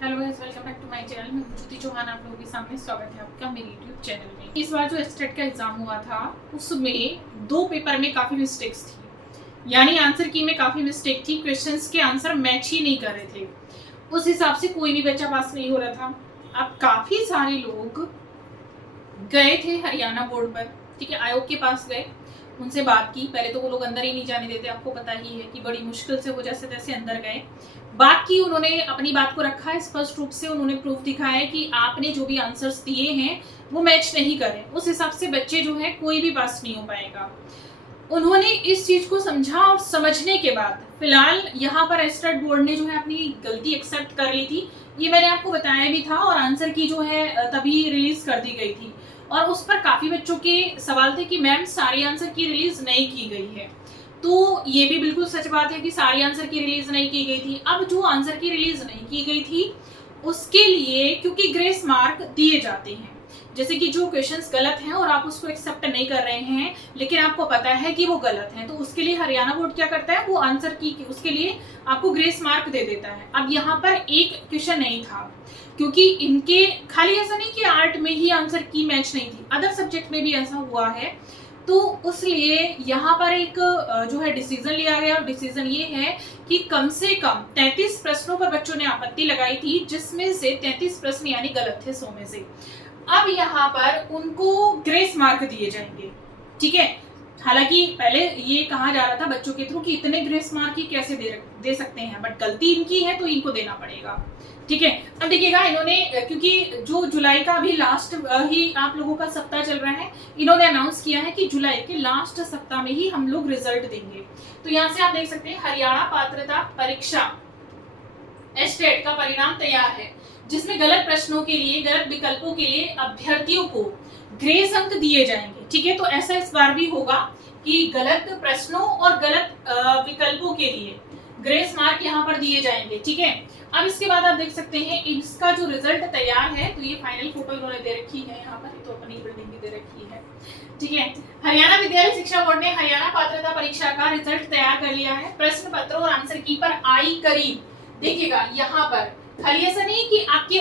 Hello guys, welcome back to my channel. मैं ज्योति चौहान आप लोगों के सामने स्वागत है आपका मेरे यूट्यूब चैनल में। इस बार जो एस्टेट का एग्जाम हुआ था उसमें दो पेपर में काफ़ी मिस्टेक्स थी, यानी आंसर की में काफ़ी मिस्टेक थी। क्वेश्चंस के आंसर मैच ही नहीं कर रहे थे, उस हिसाब से कोई भी बच्चा पास नहीं हो रहा था। अब काफ़ी सारे लोग गए थे हरियाणा बोर्ड पर, ठीक है, आयोग के पास गए, उनसे बात की। पहले तो वो लोग अंदर ही नहीं जाने देते, आपको पता ही है कि बड़ी मुश्किल से वो जैसे तैसे अंदर गए। बात की, उन्होंने अपनी बात को रखा है स्पष्ट रूप से, उन्होंने प्रूफ दिखाया है कि आपने जो भी आंसर्स दिए हैं वो मैच नहीं करे, उस हिसाब से बच्चे जो है कोई भी पास नहीं हो पाएगा। उन्होंने इस चीज को समझा और समझने के बाद फिलहाल यहाँ पर एस्टेट बोर्ड ने जो है अपनी गलती एक्सेप्ट कर ली थी। ये मैंने आपको बताया भी था और आंसर की जो है तभी रिलीज कर दी गई थी। और उस पर काफी बच्चों के सवाल थे कि मैम सारी आंसर की रिलीज नहीं की गई है, तो ये भी बिल्कुल सच बात है कि सारी आंसर की रिलीज नहीं की गई थी। अब जो आंसर की रिलीज नहीं की गई थी उसके लिए क्योंकि ग्रेस मार्क दिए जाते हैं, जैसे कि जो क्वेश्चंस गलत हैं और आप उसको एक्सेप्ट नहीं कर रहे हैं लेकिन आपको पता है कि वो गलत है, तो उसके लिए हरियाणा बोर्ड क्या करता है, वो आंसर की उसके लिए आपको ग्रेस मार्क दे देता है। अब यहाँ पर एक क्वेश्चन नहीं था, क्योंकि इनके खाली ऐसा नहीं कि आर्ट में ही आंसर की मैच नहीं थी, अदर सब्जेक्ट में भी ऐसा हुआ है। तो उसलिए यहाँ पर एक जो है डिसीजन लिया गया और डिसीजन ये है कि कम से कम 33 प्रश्नों पर बच्चों ने आपत्ति लगाई थी, जिसमें से 33 प्रश्न यानी गलत थे 100 में से। अब यहाँ पर उनको ग्रेस मार्क दिए जाएंगे, ठीक है। हालांकि पहले ये कहा जा रहा था बच्चों के थ्रू कि इतने ग्रेस मार्क ही कैसे दे सकते हैं, बट गलती इनकी है तो इनको देना पड़ेगा, ठीक है। अब देखिएगा, इन्होंने क्योंकि जो जुलाई का अभी लास्ट ही आप लोगों का सप्ताह चल रहा है, इन्होंने अनाउंस किया है कि जुलाई के लास्ट सप्ताह में ही हम लोग रिजल्ट देंगे। तो यहाँ से आप देख सकते हैं हरियाणा पात्रता परीक्षा एस्टेट का परिणाम तैयार है, जिसमें गलत प्रश्नों के लिए, गलत विकल्पों के लिए अभ्यर्थियों को ग्रेस अंक दिए जाएंगे, ठीक है। तो ऐसा इस बार भी होगा कि गलत प्रश्नों और गलत विकल्पों के लिए ग्रेस मार्क यहाँ पर दिए जाएंगे, ठीक है। अब इसके बाद आप देख सकते हैं इसका जो रिजल्ट तैयार है, तो ये फाइनल फोटो इन्होंने दे रखी है यहाँ पर, तो अपनी बिल्डिंग भी दे रखी है, ठीक है। हरियाणा विद्यालय शिक्षा बोर्ड ने हरियाणा पात्रता परीक्षा का रिजल्ट तैयार कर लिया है। प्रश्न पत्र और आंसर की पर आई करीब, देखिएगा यहाँ पर खाली ऐसा नहीं कि आपके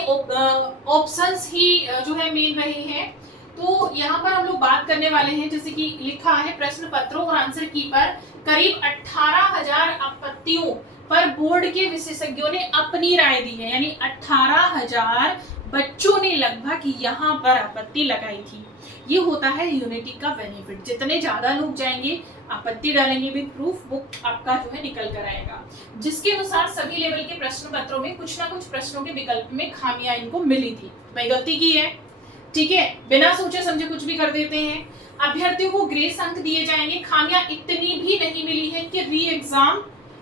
ऑप्शंस ही जो है मेन रहे हैं, तो यहाँ पर हम लोग बात करने वाले हैं, जैसे कि लिखा है प्रश्न पत्रों और आंसर की पर करीब 18,000 आपत्तियों पर बोर्ड के विशेषज्ञों ने अपनी राय दी है, यानी 18,000 बच्चों ने लगभग यहाँ पर आपत्ति लगाई थी। ये होता है यूनिटी का बेनिफिट, जितने ज्यादा लोग जाएंगे आपत्ति डालेंगे विद प्रूफ, वो आपका जो है निकल कर आएगा, जिसके अनुसार सभी लेवल के प्रश्न पत्रों में कुछ ना कुछ प्रश्नों के विकल्प में खामियां इनको मिली थी। भाई गलती की है, ठीक है, बिना सोचे समझे कुछ भी कर देते हैं। अभ्यर्थियों को ग्रेस अंक दिए जाएंगे। खामियां इतनी भी नहीं मिली है कि री एग्जाम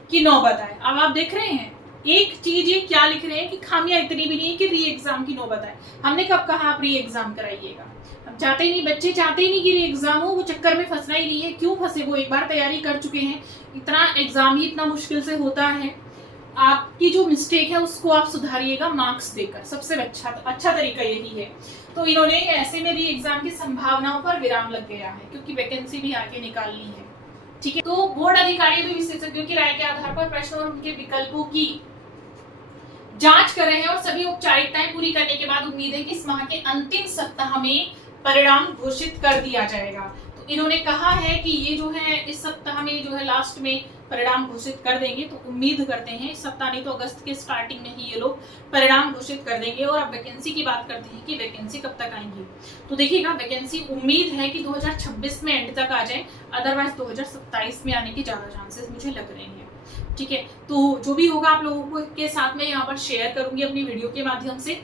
की नौबत आए। अब आप देख रहे हैं एक चीज ये क्या लिख रहे हैं कि खामियां इतनी भी नहीं है कि री एग्जाम की नौबत आए। हमने कब कहा आप री एग्जाम कराइएगा, हम चाहते ही नहीं, बच्चे चाहते ही नहीं कि री एग्जाम हो, वो चक्कर में फंसना ही नहीं है। क्यों फंसे, वो एक बार तैयारी कर चुके हैं, इतना एग्जाम ही इतना मुश्किल से होता है। आपकी जो मिस्टेक है उसको आप सुधारिएगा मार्क्स देकर, सबसे अच्छा तरीका यही है। तो इन्होंने ऐसे में री एग्जाम की संभावनाओं पर विराम लग गया है, क्योंकि वैकेंसी भी आगे निकालनी है, ठीक है। तो बोर्ड अधिकारी भी विशेषज्ञों की राय के आधार पर प्रश्न और उनके विकल्पों की जांच कर रहे हैं और सभी औपचारिकताएं पूरी करने के बाद उम्मीद है कि इस माह के अंतिम सप्ताह में परिणाम घोषित कर दिया जाएगा। तो इन्होंने कहा है कि ये जो है इस सप्ताह में जो है लास्ट में परिणाम घोषित कर देंगे, तो उम्मीद करते हैं इस सप्ताह नहीं तो अगस्त के स्टार्टिंग में ही ये लोग परिणाम घोषित कर देंगे। और अब वैकेंसी की बात करते हैं कि वैकेंसी कब तक आएंगी, तो देखिएगा वैकेंसी उम्मीद है कि 2026 में एंड तक आ जाए, अदरवाइज 2027 में आने के ज्यादा चांसेस मुझे लग रहे हैं, ठीक है। तो जो भी होगा आप लोगों के साथ में यहाँ पर शेयर करूंगी अपनी वीडियो के माध्यम से।